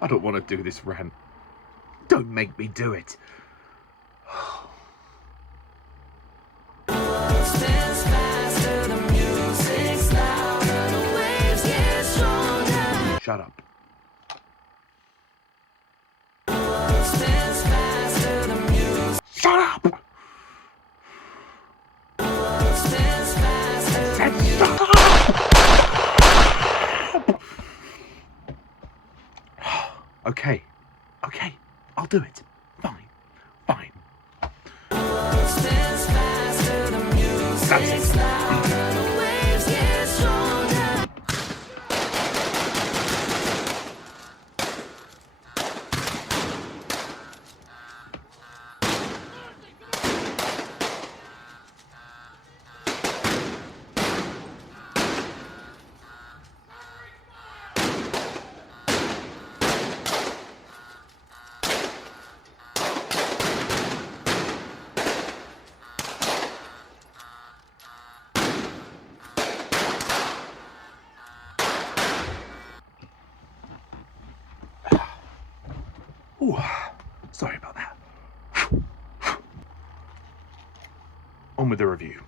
I don't want to do this rant. Don't make me do it. Shut up. Shut up! Shut up! Okay, I'll do it. Fine. That's it. Ooh, sorry about that. On with the review.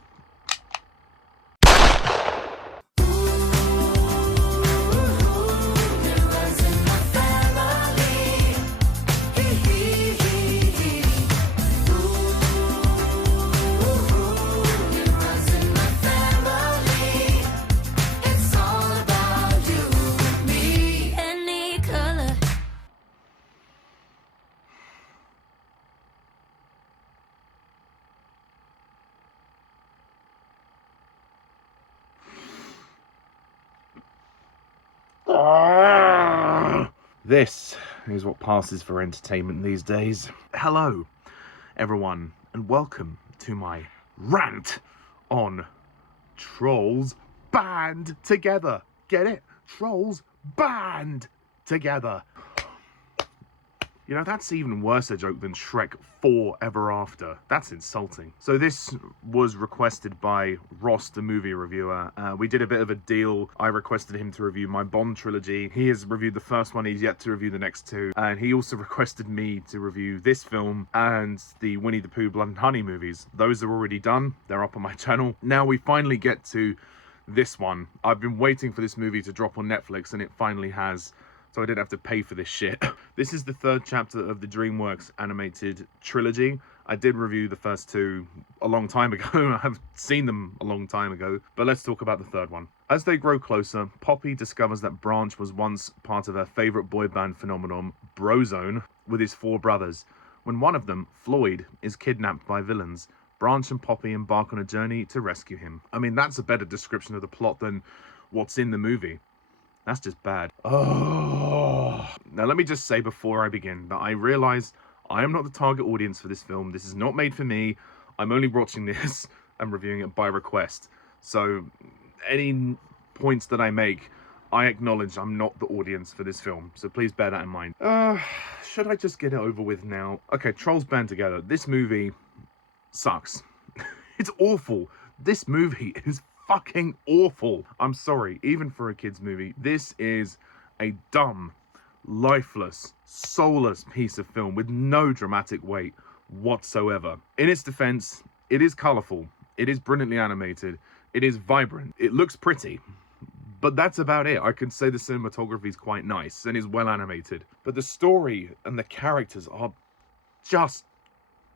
This is what passes for entertainment these days. Hello, everyone, and welcome to my rant on Trolls Band Together. Get it? Trolls Band Together. You know, that's even worse a joke than Shrek 4 Ever After. That's insulting. So this was requested by Ross, the movie reviewer. We did a bit of a deal. I requested him to review my Bond trilogy. He has reviewed the first one. He's yet to review the next two. And he also requested me to review this film and the Winnie the Pooh Blood and Honey movies. Those are already done. They're up on my channel. Now we finally get to this one. I've been waiting for this movie to drop on Netflix, and it finally has. So I didn't have to pay for this shit. This is the third chapter of the Dreamworks animated trilogy. I did review the first two a long time ago. I've seen them a long time ago, but let's talk about the third one. As they grow closer, Poppy discovers that Branch was once part of her favorite boy band phenomenon, Brozone, with his four brothers. When one of them, Floyd, is kidnapped by villains, Branch and Poppy embark on a journey to rescue him. I mean, that's a better description of the plot than what's in the movie. That's just bad. Oh. Now, let me just say before I begin that I realize I am not the target audience for this film. This is not made for me. I'm only watching this and reviewing it by request. So, any points that I make, I acknowledge I'm not the audience for this film. So please bear that in mind. Should I just get it over with now? Okay, Trolls Band Together. This movie sucks. It's awful. This movie is fucking awful. I'm sorry, even for a kid's movie. This is a dumb, lifeless, soulless piece of film with no dramatic weight whatsoever. In its defense, it is colorful, it is brilliantly animated, it is vibrant, it looks pretty, but that's about it. I can say the cinematography is quite nice and is well animated, but the story and the characters are just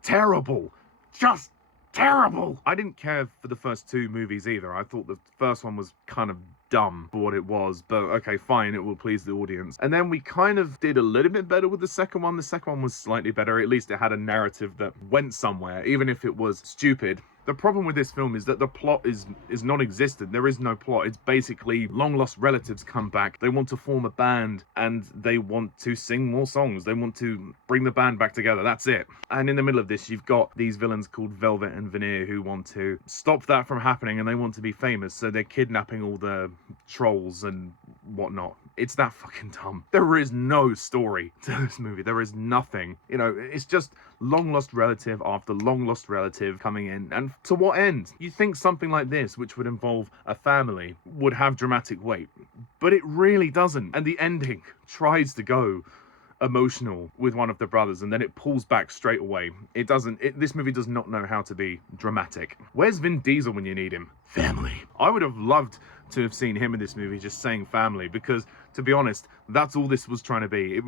terrible. Just terrible. I didn't care for the first two movies either. I thought the first one was kind of dumb for what it was, but okay, fine, it will please the audience. And then we kind of did a little bit better with the second one. The second one was slightly better. At least it had a narrative that went somewhere, even if it was stupid. The problem with this film is that the plot is non-existent. There is no plot. It's basically long-lost relatives come back. They want to form a band, and they want to sing more songs. They want to bring the band back together. That's it. And in the middle of this, you've got these villains called Velvet and Veneer who want to stop that from happening, and they want to be famous, so they're kidnapping all the trolls and whatnot. It's that fucking dumb. There is no story to this movie. There is nothing. You know, it's just long-lost relative after long-lost relative coming in. And to what end? You think something like this, which would involve a family, would have dramatic weight. But it really doesn't. And the ending tries to go emotional with one of the brothers, and then it pulls back straight away. It doesn't, this movie does not know how to be dramatic. Where's Vin Diesel when you need him? Family. I would have loved to have seen him in this movie just saying family, because to be honest, that's all this was trying to be.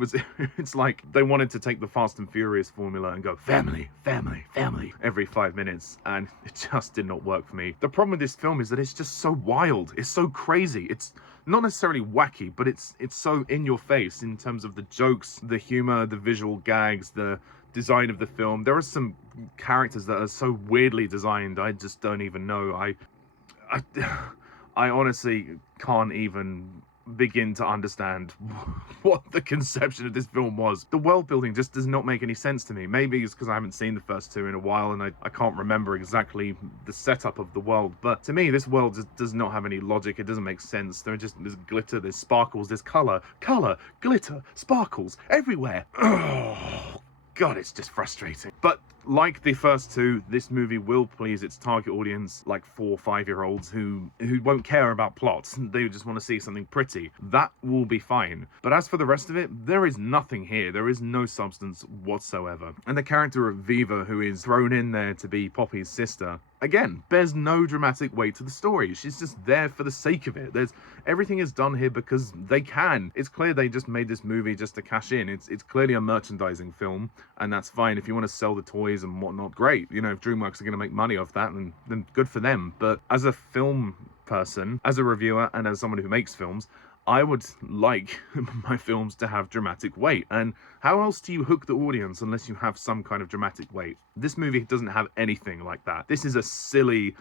It's like they wanted to take the Fast and Furious formula and go family, family, family every 5 minutes, and it just did not work for me. The problem with this film is that it's just so wild, it's so crazy. It's not necessarily wacky, but it's so in your face in terms of the jokes, the humor, the visual gags, the design of the film. There are some characters that are so weirdly designed, I just don't even know. I honestly can't even begin to understand what the conception of this film was. The world building just does not make any sense to me. Maybe it's because I haven't seen the first two in a while and I can't remember exactly the setup of the world, but to me this world just does not have any logic. It doesn't make sense. There's glitter, there's sparkles, there's color, glitter, sparkles everywhere. Oh God, it's just frustrating. But like the first two, this movie will please its target audience, like 4 or 5-year-olds who won't care about plots. They just want to see something pretty. That will be fine. But as for the rest of it, there is nothing here. There is no substance whatsoever. And the character of Viva, who is thrown in there to be Poppy's sister, again, bears no dramatic weight to the story. She's just there for the sake of it. Everything is done here because they can. It's clear they just made this movie just to cash in. It's clearly a merchandising film, and that's fine. If you want to sell the toys and whatnot, great. You know, if Dreamworks are going to make money off that, then good for them. But as a film person, as a reviewer, and as someone who makes films, I would like my films to have dramatic weight. And how else do you hook the audience unless you have some kind of dramatic weight? This movie doesn't have anything like that. This is a silly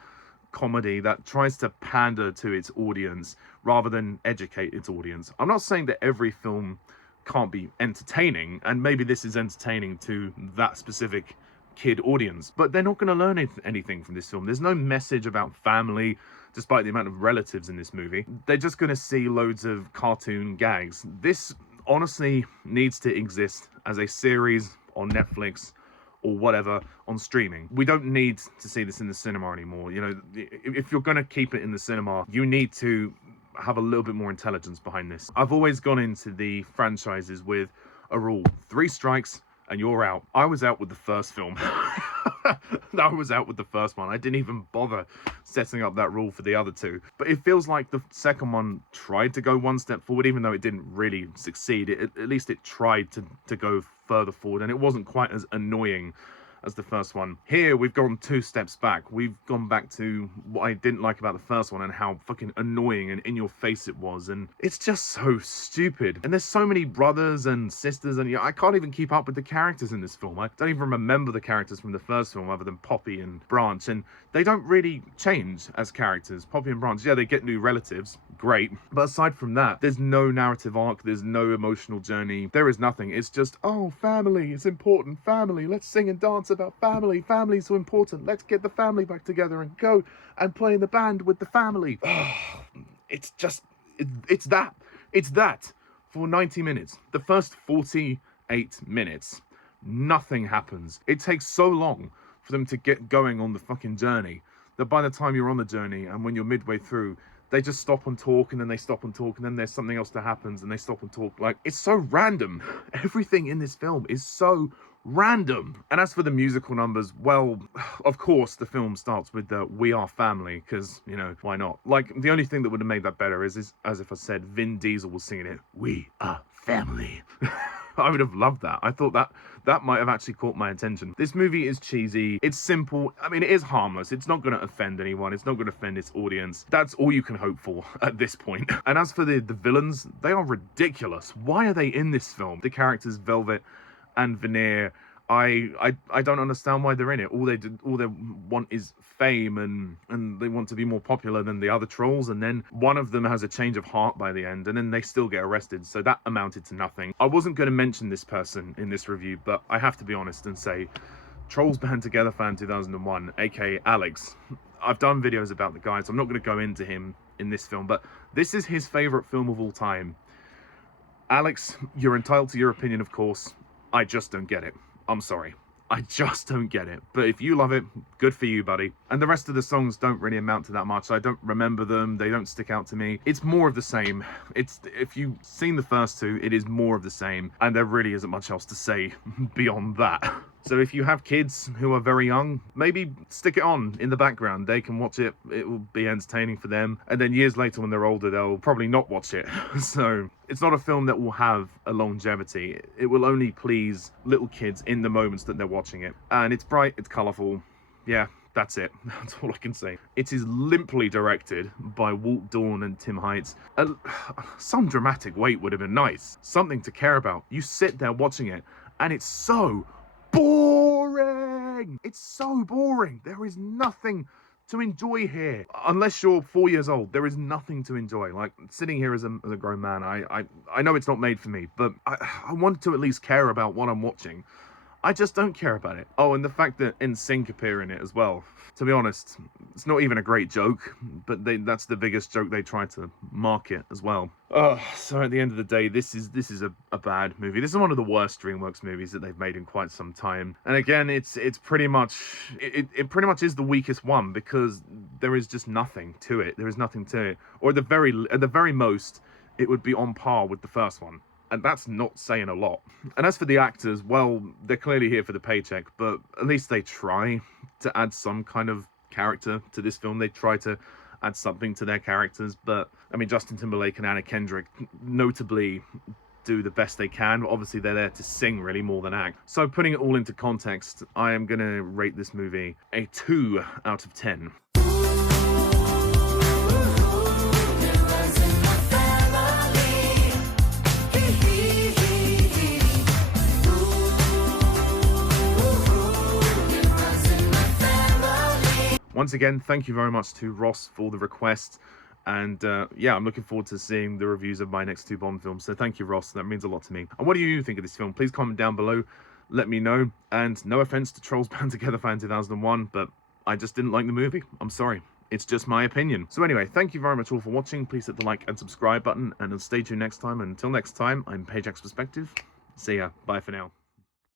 comedy that tries to pander to its audience rather than educate its audience. I'm not saying that every film can't be entertaining, and maybe this is entertaining to that specific kid audience, but they're not going to learn anything from this film. There's no message about family, despite the amount of relatives in this movie. They're just going to see loads of cartoon gags. This honestly needs to exist as a series on Netflix or whatever on streaming. We don't need to see this in the cinema anymore. You know, if you're going to keep it in the cinema, you need to have a little bit more intelligence behind this. I've always gone into the franchises with a rule: 3 strikes and you're out. I was out with the first film. I was out with the first one. I didn't even bother setting up that rule for the other two. But it feels like the second one tried to go one step forward, even though it didn't really succeed. At least it tried to go further forward, and it wasn't quite as annoying as the first one. Here, we've gone 2 steps back. We've gone back to what I didn't like about the first one and how fucking annoying and in your face it was. And it's just so stupid. And there's so many brothers and sisters, and I can't even keep up with the characters in this film. I don't even remember the characters from the first film other than Poppy and Branch, and they don't really change as characters. Poppy and Branch, yeah, they get new relatives, great. But aside from that, there's no narrative arc, there's no emotional journey, there is nothing. It's just, oh, family, it's important, family, let's sing and dance about family, family's so important, let's get the family back together and go and play in the band with the family. It's just, it's that for 90 minutes. The first 48 minutes, nothing happens. It takes so long for them to get going on the fucking journey that by the time you're on the journey and when you're midway through, they just stop and talk, and then they stop and talk, and then there's something else that happens and they stop and talk. Like, it's so random. Everything in this film is so random. And as for the musical numbers, well, of course the film starts with the "We Are Family," because, you know, why not? Like, the only thing that would have made that better is as if I said Vin Diesel was singing it, "We are family." I would have loved that. I thought that might have actually caught my attention. This movie is cheesy. It's simple. I mean, it is harmless. It's not going to offend anyone. It's not going to offend its audience. That's all you can hope for at this point. And as for the villains, they are ridiculous. Why are they in this film? The characters Velvet and Veneer, I don't understand why they're in it. All they want is fame, and they want to be more popular than the other trolls, and then one of them has a change of heart by the end, and then they still get arrested, so that amounted to nothing. I wasn't going to mention this person in this review, but I have to be honest and say, Trolls Band Together fan 2001, aka Alex. I've done videos about the guy, so I'm not going to go into him in this film, but this is his favourite film of all time. Alex, you're entitled to your opinion, of course. I just don't get it. I'm sorry. I just don't get it. But if you love it, good for you, buddy. And the rest of the songs don't really amount to that much. I don't remember them. They don't stick out to me. It's more of the same. If you've seen the first two, it is more of the same. And there really isn't much else to say beyond that. So if you have kids who are very young, maybe stick it on in the background. They can watch it. It will be entertaining for them. And then years later when they're older, they'll probably not watch it. So it's not a film that will have a longevity. It will only please little kids in the moments that they're watching it. And it's bright, it's colourful. Yeah, that's it. That's all I can say. It is limply directed by Walt, Dohrn and Tim Heitz. Some dramatic weight would have been nice. Something to care about. You sit there watching it and it's so boring. It's so boring. There is nothing to enjoy here. Unless you're 4 years old, there is nothing to enjoy. Like, sitting here as a grown man, I know it's not made for me, but I want to at least care about what I'm watching. I just don't care about it. Oh, and the fact that NSYNC appear in it as well. To be honest, it's not even a great joke, but that's the biggest joke they try to market as well. So at the end of the day, this is a bad movie. This is one of the worst Dreamworks movies that they've made in quite some time. And again, it's pretty much it pretty much is the weakest one because there is just nothing to it. There is nothing to it, or at the very most, it would be on par with the first one. And that's not saying a lot. And as for the actors, well, they're clearly here for the paycheck, but at least they try to add some kind of character to this film. They try to add something to their characters. But, I mean, Justin Timberlake and Kendrick notably do the best they can. Obviously, they're there to sing, really, more than act. So putting it all into context, I am going to rate this movie a 2 out of 10. Once again, thank you very much to Ross for the request. And yeah, I'm looking forward to seeing the reviews of my next 2 Bond films. So thank you, Ross. That means a lot to me. And what do you think of this film? Please comment down below. Let me know. And no offense to Trolls Band Together fan 2001, but I just didn't like the movie. I'm sorry. It's just my opinion. So anyway, thank you very much all for watching. Please hit the like and subscribe button. And stay tuned next time. And until next time, I'm Pajak's Perspective. See ya. Bye for now.